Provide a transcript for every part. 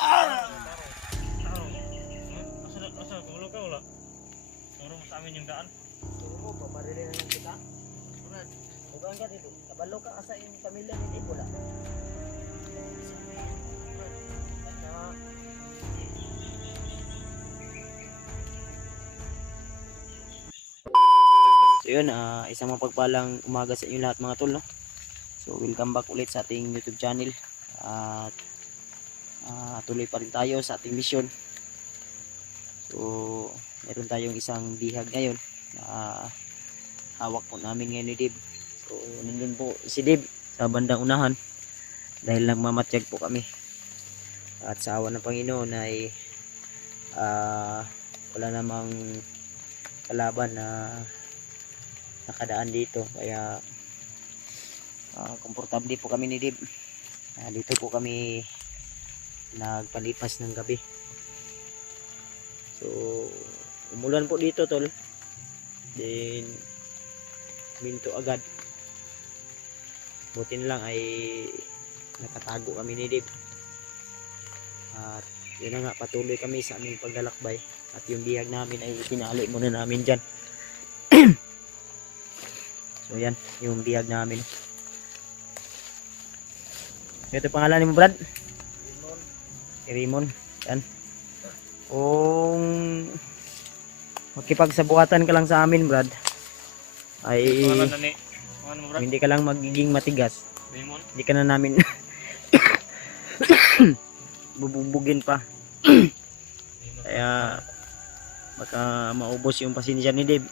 Taro. Asa gulo ka wala? Turo mo sa amin yung daan. Oo, paparilin na lang kita. Brad, huwag ka dito. Kabalo ka asa yung pamilya ni Dave, wala. So yun, isang mapagpalang umaga sa inyo lahat mga tol, no? So welcome back ulit sa ating YouTube channel. At tuloy pa rin tayo sa ating mission. So meron tayong isang bihag ngayon na hawak po namin ngayon ni Dave. So nandun po si Dave sa bandang unahan dahil nagmamatsyag po kami. At sa awa ng Panginoon ay wala namang kalaban na nakadaan dito, kaya komportable po kami ni Dave. Dito po kami nagpalipas ng gabi. So umulan po dito tol, then minto agad. Buti na lang ay nakatago kami ni Dave. At yun na nga, patuloy kami sa aming paglalakbay. At yung bihag namin ay pinali muna namin dyan. So yan, yung bihag namin. Ito pangalan mo, Brad? Rimon. Si Rimon. Yan. Kung makipagsabuatan ka lang sa amin, Brad, ay Pangalan na ni. Pangalan mo, Brad? hindi ka lang magiging matigas. Rimon. Hindi ka na namin bububugin pa. Kaya baka maubos yung pasensya ni Dave.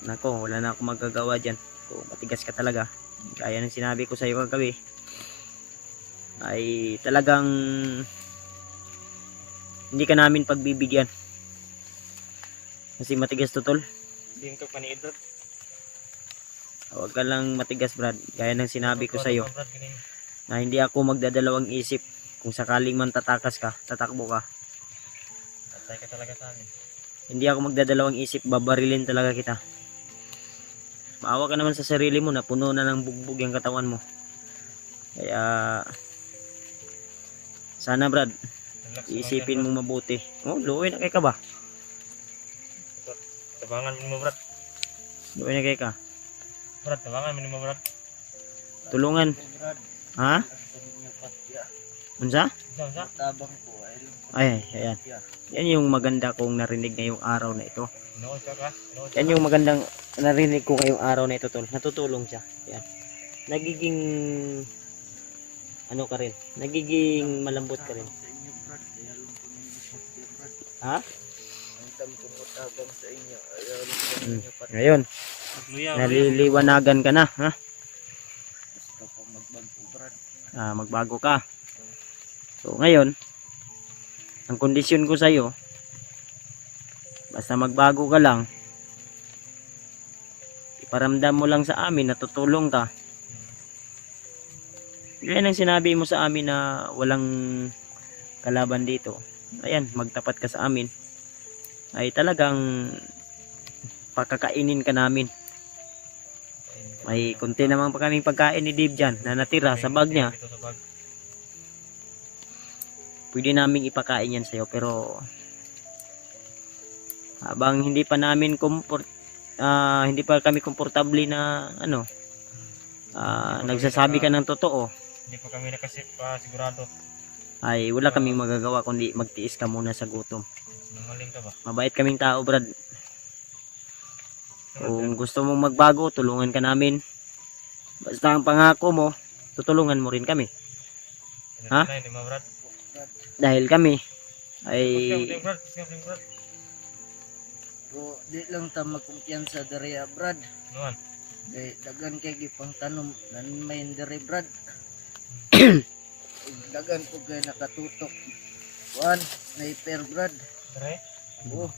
Nako, wala na akong magagawa dyan. So, matigas ka talaga. Kaya ng sinabi ko sa iyo kagabi ay talagang hindi ka namin pagbibigyan. Kasi matigas to tol. Hindi ka paniid, Brad. Huwag ka lang matigas, Brad. Gaya ng sinabi ko sa iyo Brad, ganun. na hindi ako magdadalawang isip. Kung sakaling man tatakas ka, tatakbo ka, Patay ka talaga sa amin. hindi ako magdadalawang isip, babarilin talaga kita. Maawa ka naman sa sarili mo na puno na ng bugbog yung katawan mo. Kaya sana, Brad, Relax lang iisipin yan, mo mabuti. Oh, luoy na kay ka ba? Brad. Tabangan mo, Brad. Luoy na kay ka. Brad, tabangan mo, Brad. Tulungan. Ha? Unsa? Sa? Tabang po. Ay, ayan. Yan yung maganda kong narinig ngayong araw na ito. Nood ka ka? Nood ka Yan yung magandang narinig ko ngayong araw na ito, tol. Natutulong siya. Yan. Nagiging ano ka rin? Nagiging malambot ka rin. Ha? Ngayon, Luya, naliliwanagan ka na, ha? Magbago ka. So ngayon, ang kondisyon ko sa iyo, basta magbago ka lang, iparamdam mo lang sa amin na tutulong ka. Yan ang sinabi mo sa amin na walang kalaban dito. Ayan, magtapat ka sa amin. Ay talagang pakakainin ka namin. May konti naman pa kaming pagkain ni Dave dyan na natira sa bag niya. Ito sa bag. Pwede naming ipakain yan sa'yo, pero habang hindi pa namin hindi pa kami komportable na nagsasabi ka ng totoo, Hindi pa kami nakasigurado. ay wala kaming magagawa kundi magtiis ka muna sa gutom. Nangaling ka ba? Mabait kaming tao, Brad. Kung gusto mong magbago, tulungan ka namin. Basta ang pangako mo, tutulungan mo rin kami. Ha? Hindi mo, Brad. Dahil kami ay Brad. Brad. Bro, di lang ta magkumpiyansa diri Brad. Nuan. Kay dagan kay gipang tanom nan may diri Brad. Dagan ko kay nakatutok. One, sniper Brad. Dere. Oh,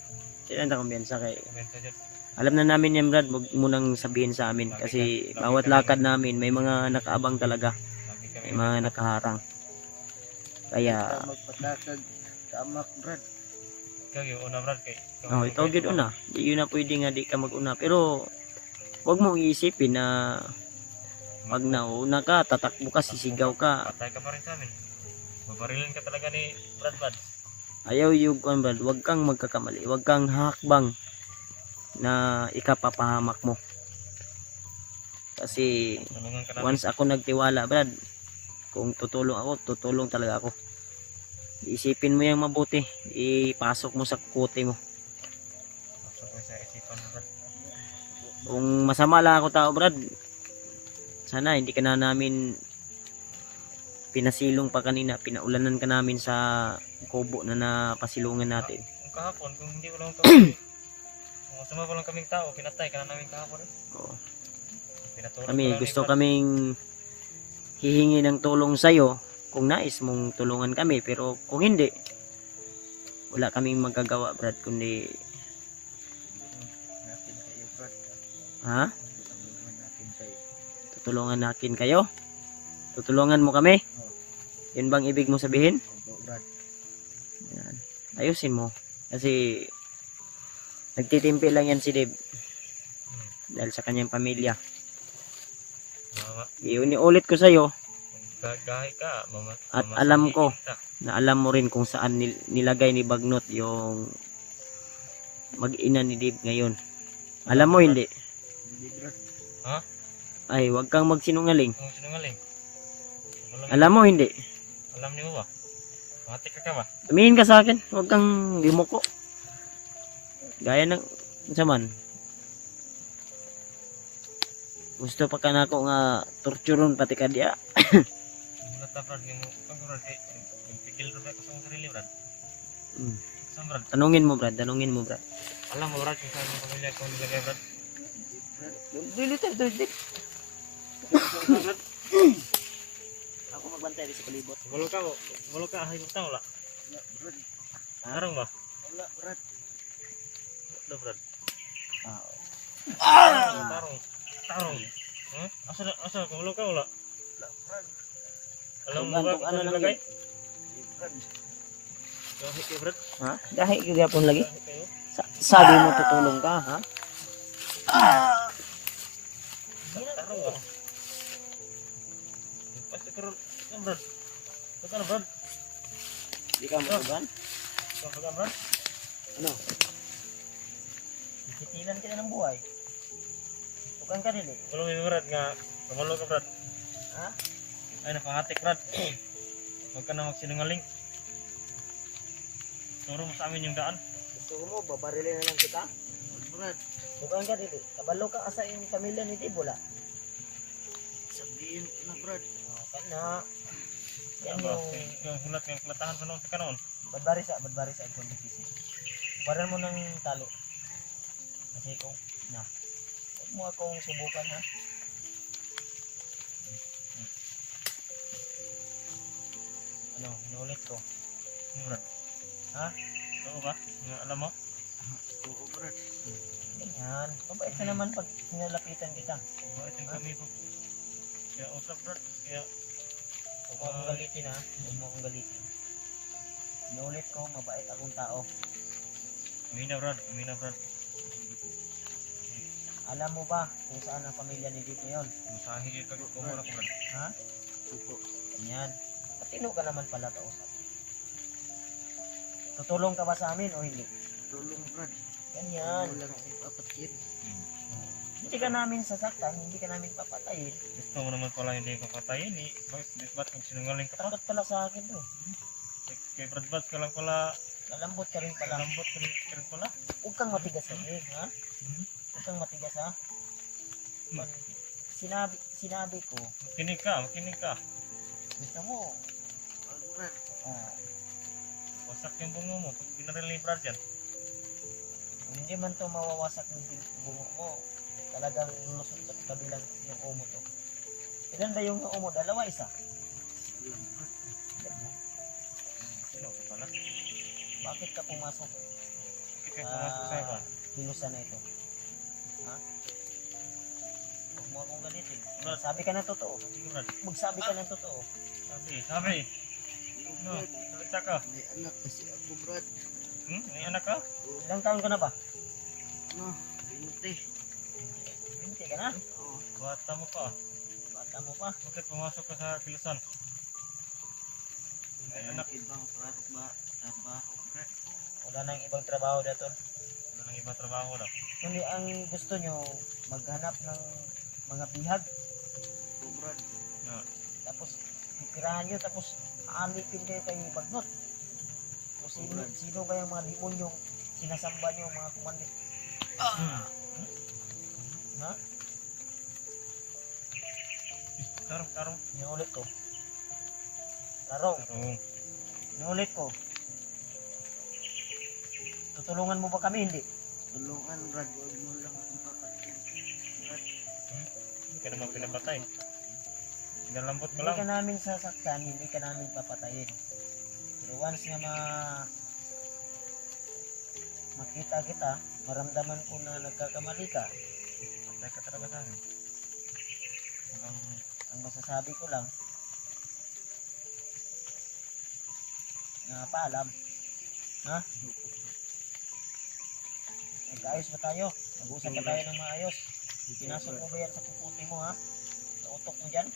sila na kumbiyansa kay Komento dyan. alam na namin yan, Brad. Huwag mo nang sabihin sa amin kasi bawat lakad namin may mga nakaabang talaga, Lagi kami. may mga nakaharang. Kaya ta magpatakag tamak Brad. Ikaw yung una, Brad. ikaw yun una. Di yun na pwede nga di ka mag-una. Pero huwag mong iisipin na pag nauna ka, tatakbo ka, sisigaw ka. Patay ka pa rin sa amin. Babarilin ka talaga ni Brad Bad. Ayaw yung kuan Brad, wag kang magkakamali, wag kang hakbang na ikapapahamak mo. Kasi Tulungan ka namin. once ako nagtiwala Brad, kung tutulong ako, tutulong talaga ako. Isipin mo yung mabuti, ipasok mo sa kuti mo. Pasok ko sa isipan mo, Brad. Kung masama lang ako tao Brad, sana hindi ka na namin pinasilong pa kanina, pinaulanan ka namin sa kubo na napasilungan natin. Kung kahapon, kung hindi wala akong kami, kung masama ko lang kaming tao, pinatay ka na namin kahapon. Oo. Pinatulog Kami ko lang ni gusto Brad. kaming hihingi ng tulong sa'yo kung nais mong tulungan kami, pero kung hindi, wala kaming magagawa Brad, kundi Natin kayo, Brad. ha? Tulungan natin kayo. Tutulungan natin kayo? Tutulungan mo kami? Yun bang ibig mo sabihin? Opo, Brad. Yan. Ayusin mo. Kasi nagtitimpi lang yan si Dave dahil sa kanyang pamilya. Mama, Iulit ko sa'yo kung gagahi ka, mama, at mama, alam ko kita. na alam mo rin kung saan nilagay ni Bagnot yung mag-ina ni Dave ngayon. Alam mo hindi? Hindi, Brad. Ay, wag kang magsinungaling. Kung sinungaling. Alam mo hindi? Alam niyo ba? Mati ka ba? Tumingin ka sa akin. Wag kang limuko. Gaya ng saman. Gusto pa ka na ako nga torturon pati ka diya. Wala ta, Brad, yung Brad, yung pigil rin ako sa sarili, Brad. Hmm. Saan, Brad? Tanungin mo Brad, tanungin mo Brad. Alam mo, Brad, kung saan yung pamilya ko nilagay, Brad? Dili tayo, dili. Ako magbantay rin sa palibot. Walo ka, hay mo tao, wala. Wala, Brad. Tarong ba? Wala, Brad. Wala, Brad. Ah. Tarong. Hmm? Asa, kung walo ka, wala. Wala, Brad. Alam mo Tugan, ba tugan, kung ano saan lang nilagay? Hindi, Brad. Kahit kayo, Brad. Ha? Dahil kagapon lagi. Kahit kayo. Sabi mo tutulong ka, ha? Tarong ba? Pasti ka ron. Saan, Brad? Saan, Brad? Di ka matugan? Saan ka, Brad? Ano? Isitilan ka na ng buhay. Tugan ka dili. Walo may Brad nga. Walo ka, Brad. Ha? Ay, napahatik, Brad. Huwag ka na magsinungaling. Turo mo sa amin yung daan. Gusto mo, babarilin na lang kita? Brad. Tugan ka dili. Kabalo ka asa yung pamilya ni Tibola. Sabihin ko na, Brad. Kana. Yan Ano ba? yung Yung hulat ng kulatahan pa noon sa kanon. badbarisa ang kondisisi. Baral mo ng tali. Kasi kung na. Huwag mo akong subukan ha. Ano, inulit ko. Ano, Brad? Ha? Oo ba? Yung alam mo? Oo, Brad. Ganyan. Mabait ka naman pag nilalapitan kita. Bakit yung kami po? Kaya usap, Brad. Kaya Huwag mo akong galitin ha. Huwag mo akong galitin. Inulit ko, mabait akong tao. umina, Brad. Umina, Brad. Alam mo ba kung saan ang pamilya ni Dick ngayon? Musahi ka kumura ko, Brad. Ha? Opo. Ganyan. Matino ka naman pala kausap. Tutulong ka ba sa amin o hindi? Tulong, Brad. Ganyan. Wala na akong papatid. Hindi ka namin sasaktan, hindi ka namin papatayin. Gusto mo naman pala hindi ko patayin eh. Ba't kung sinungaling ka pa? Takot pala sa akin to. Kay Brad Bad ka lang pala. Malambot ka rin pala. Lambot ka rin pala. Huwag kang matigas kasi, ha? Huwag kang matigas, ha? Pag sinabi ko, Makinig ka, makinig ka. gusto mo, Wala, Brad. ah, Wasak yung bungo mo. Pag binaril ni Brad yan. kung hindi man to mawawasak ng bungo mo, talagang lulusot sa kabilang yung umo to. Ilan ba yung umo? Dalawa, isa? Wala, Brad. Sino ka pala? Bakit ka pumasok Bakit ka pumasok sa iba? hinusa na ito? Ha? Huwag mo akong galitin. Brad. Sabi ka ng totoo. Sige, Brad. Magsabi ka ng totoo. Sabi. Oo, No, Brad. salita ka. May anak kasi ako, Brad. May anak ka? Oo. Ilang taon ka na ba? Ano? Pinti. Hindi ka na. Oo. Bata mo pa. Bata mo pa. Bakit pumasok ka sa kilusan? Ay, anak. ibang trabaho, Brad. Wala nang ibang trabaho dato. Ano nang iba trabaho daw? Kundi ang gusto nyo, maghanap ng mga bihag. So, Brad. Ah, Tapos pipirahan nyo, tapos aalipin kayo kay Bagnot. O sino ba yung mga demonyong sinasamba nyo, mga kumandit? Ha? Tarong. Inulit ko. Tarong, Tarong. inulit ko. Tutulungan mo ba kami? Hindi. Tulungan, Brad. Huwag mo lang akong papatay. Brad. Hindi ka naman pinapatay. Sinalambot ko Hindi lang. ka namin sasaktan, hindi ka namin papatayin. Pero once nga makita kita, maramdaman ko na nagkakamali ka, Patay ka talaga sa akin. ang masasabi ko lang, na paalam. Ha? Mag-ayos ba tayo? Mag-usap ba tayo ng maayos? Pinasok mo ba yan sa kukuti mo, ha? Sa utok mo dyan?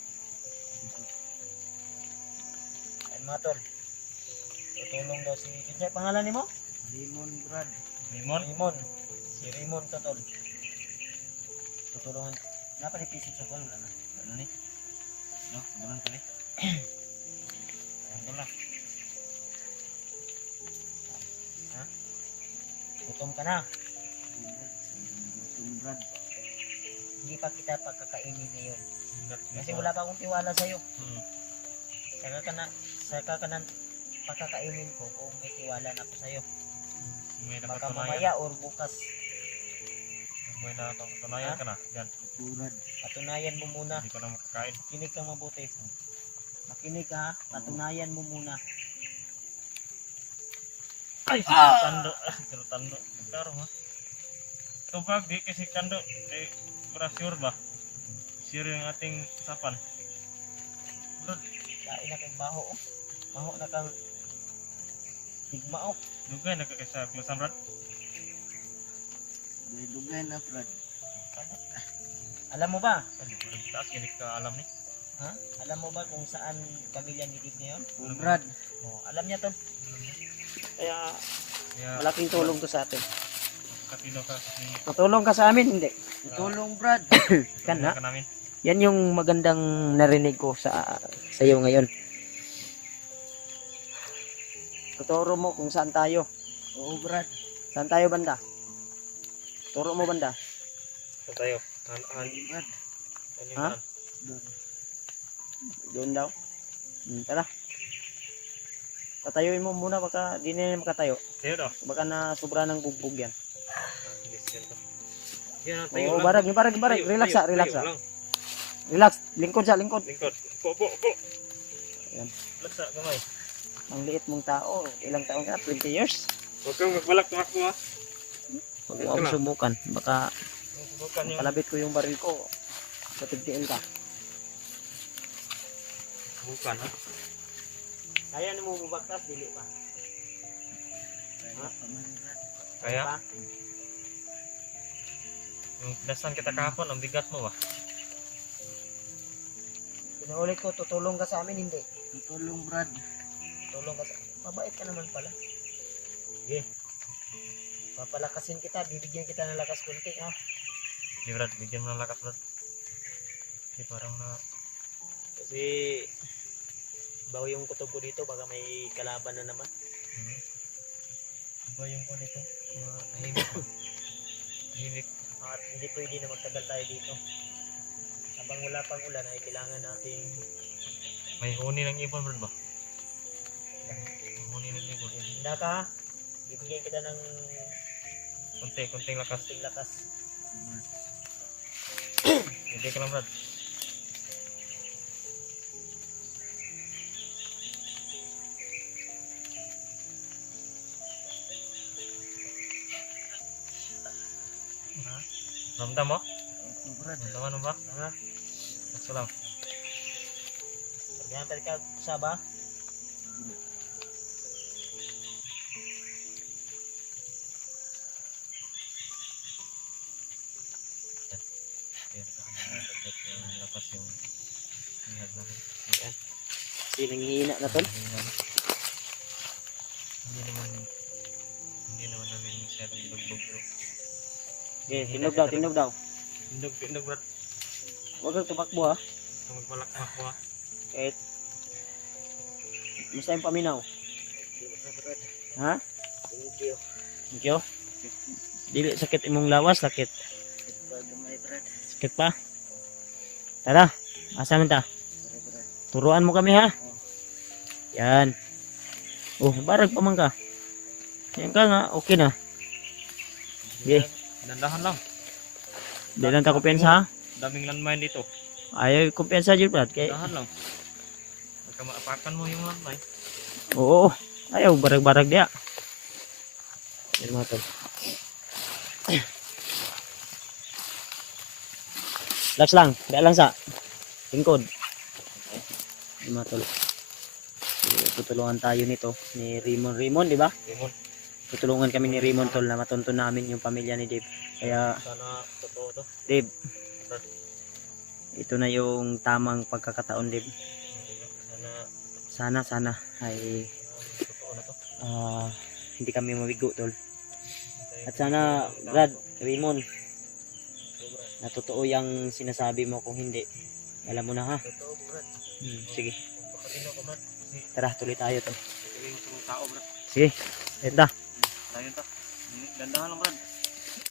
Ay mga tol, tutulong daw si Kinsay. Pangalan ni mo? Limon, Brad. Limon? Raymond. Si Raymond to tol. Tutulungan. Napalipisip sa tol. Wala na. Ano ni? No, ganun ka ni. Ayan ko na. Gutom ka na. Brad. Hindi pa kita pagkakainin ngayon. Kasi Kasi wala pa akong tiwala sa'yo. Hmm. Saka ka na pagkakainin ko kung may tiwala na ako sa'yo. May Baka napatunayan. mamaya or bukas. May napatunayan Ha? ka na. Yan. Brad. Patunayan mo muna. Hindi ko na makakain. Makinig kang mabuti. Makinig ka ha. Patunayan mo muna. Ay, si Tando. Si Tando. Karo ha. Tubag di kasi Tando. Eh, para sure ba? Sure yung ating usapan. Brad, Kain na kang baho. Oh. Baho na kang tigma. Oh. dugay na ka sa klasan Brad. Dugay na, Brad. Alam mo ba? Ay, Brad, taas hindi ka alam ni. Ha? Alam mo ba kung saan pamilya ni Dib na yun? Oh, Brad. Oh, alam niya to. Kaya Kaya, malaking tulong to sa atin. katilo ka kasi Matulong ka sa amin, hindi. Tulong, Brad. Kan, ha? ka namin. Yan yung magandang narinig ko sa iyo ngayon. Tuturo mo kung saan tayo. Oo, Brad. Saan tayo banda? Turo mo banda. Saan tayo? Brad. Ha? Doon. Doon daw. Tara. Patayuin mo muna baka di na yan makatayo. Tayo daw. Baka na sobra ng bugbog yan. Yan, Oo, barag. Relax ha, relax ha. lang. Relax. Lingkod sa lingkod. Lingkod. Upo. Ayan. Relax sa kamay. Ang liit mong tao. Ilang taon ka? 20 years? Huwag kang magbalak tumakbo ha. Huwag mo akong sumukan. Baka Subukan yung palabit ko yung baril ko. Patigtiin ka. subukan ha. Kaya na mo mabaktas, dili pa. Ha? Brad. Kaya, Pa? yung dasan kita kahapon, ang bigat mo ba? Pinuulit ko, tutulong ka sa amin, hindi. Tulong, Brad. Tulong ka sa mabait ka naman pala. Sige. Papalakasin kita, bibigyan kita ng lakas kunti, ha? Di Brad, bigyan mo ng lakas Brad. Kasi parang na, Kasi bago yung kutob ko dito, baka may kalaban na naman. Iba yung ko nito. tahimik. Tahimik. At hindi pwede na magtagal tayo dito. Habang wala pang ulan ay kailangan nating May huni ng ibon Brad ba? May huni ng ibon. handa ka, ha? Bibigyan kita ng Kunting lakas. kasing lakas. Hindi ka lang Brad. Ha? Ramdam mo? Oo, Brad. Ramdaman mo ba? Ha? Basta lang. Pagyan tayo ka sa ba? Lakas yung bihag namin. Kasi nanghihina na tol. Hihina na. Hindi naman namin masyadong bugbog bro. Okay, tindog daw. Tindog Brad. Huwag kang tumakbo ha. Magbalak-balak ko ha. Kahit basta yung paminaw. Ha? Thank you. Thank you. Dili sakit imong lawas, sakit. Pagmay brad. Sakit pa. Tara, asa man ta? Sorry brad. Turuan mo kami ha. Yan. Oh, barag pa man ka. Yan ka nga, okay na. Okay. Dandahan lang. Di lang ta kumpiyansa ha. Daming landmine dito. Ayaw kumpiyansa dyan, Brad. Kay, Dandahan lang. Pagka maapakan mo yung landmine. oo, ayaw, barag-barag dia. Yan mga tol. Lax lang, di lang sa tingkod. Yan mga tol. So, tutulungan tayo nito ni Rimon, di ba? Limon. Tutulungan kami ni Rimon tol na matuntun namin yung pamilya ni Dave. Kaya Sana totoo to. Dave, ito na yung tamang pagkakataon Dave. Sana Sana ay totoo na to. hindi kami mabigo tol. At sana Brad, Rimon, na totoo yung sinasabi mo, kung hindi, alam mo na ha. Totoo Brad. Sige, Pakatino ko Brad. tara tuloy tayo tol. Ito yung tao Brad. Sige, ito. Layon to. Dandahan lang Brad.